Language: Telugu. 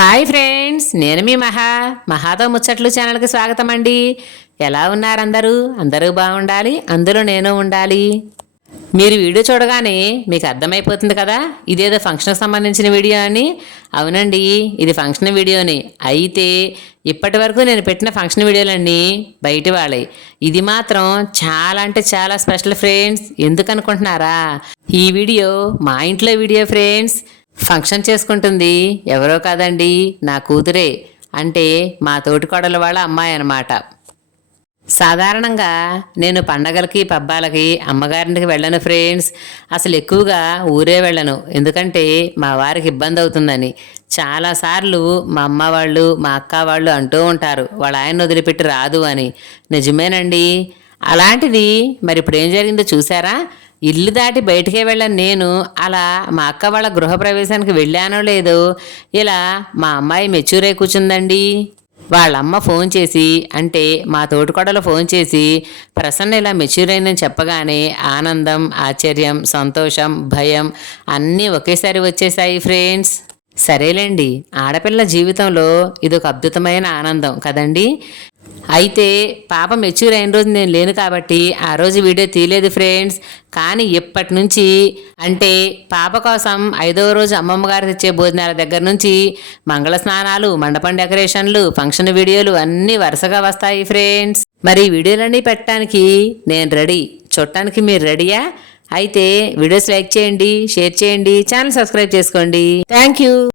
హాయ్ ఫ్రెండ్స్ నేను మీ మహా. మహాతో ముచ్చట్లు ఛానల్కి స్వాగతం అండి. ఎలా ఉన్నారు అందరూ? అందరూ బాగుండాలి అందరూ నేను ఉండాలి. మీరు వీడియో చూడగానే మీకు అర్థమైపోతుంది కదా? ఇదేదో ఫంక్షన్కి సంబంధించిన వీడియో అని. అవునండి ఇది ఫంక్షన్ వీడియోని. అయితే ఇప్పటి వరకు నేను పెట్టిన ఫంక్షన్ వీడియోలన్నీ బయటి వాళ్ళే. ఇది మాత్రం చాలా అంటే చాలా స్పెషల్ ఫ్రెండ్స్. ఎందుకు అనుకుంటున్నారా? ఈ వీడియో మా ఇంట్లో వీడియో ఫ్రెండ్స్. ఫంక్షన్ చేసుకుంటుంది. ఎవరో కాదండి నా కూతురే అంటే మా తోటికోడల వాళ్ళ అమ్మాయి అన్నమాట. సాధారణంగా నేను పండగలకి పబ్బాలకి అమ్మగారింటికి వెళ్ళను ఫ్రెండ్స్. అసలు ఎక్కువగా ఊరే వెళ్ళను. ఎందుకంటే మా వారికి ఇబ్బంది అవుతుందని. చాలాసార్లు మా అమ్మ వాళ్ళు మా అక్క వాళ్ళు అంటూ ఉంటారు వాళ్ళ ఆయన వదిలిపెట్టి రాదు అని. నిజమేనండి. అలాంటిది మరి ఇప్పుడు ఏం జరిగిందో చూసారా? ఇల్లు దాటి బయటికే వెళ్ళాను నేను. అలా మా అక్క వాళ్ళ గృహప్రవేశానికి వెళ్ళానో లేదో ఇలా మా అమ్మాయి మెచ్యూర్ అయి కూర్చుందండి. వాళ్ళమ్మ ఫోన్ చేసి అంటే మా తోటికోడలు ఫోన్ చేసి ప్రసన్న ఇలా మెచ్యూర్ అయిందని చెప్పగానే ఆనందం ఆశ్చర్యం సంతోషం భయం అన్నీ ఒకేసారి వచ్చేసాయి ఫ్రెండ్స్ సరేలేండి ఆడపిల్ల జీవితంలో ఇదొక అద్భుతమైన ఆనందం కదండి? అయితే పాప మెచ్యూర్ అయిన రోజు నేను లేను కాబట్టి ఆ రోజు వీడియో తీయలేదు ఫ్రెండ్స్ కానీ ఇప్పటి నుంచి? అంటే పాప కోసం ఐదవ రోజు అమ్మమ్మ గారు తెచ్చే భోజనాల దగ్గర నుంచి మంగళ స్నానాలు మండపం డెకరేషన్లు ఫంక్షన్ వీడియోలు అన్నీ వరుసగా వస్తాయి ఫ్రెండ్స్ మరి వీడియోలన్నీ పెట్టడానికి నేను రెడీ. చూడటానికి మీరు రెడీయా? అయితే వీడియోస్ లైక్ చేయండి షేర్ చేయండి ఛానల్ సబ్స్క్రైబ్ చేసుకోండి. Thank you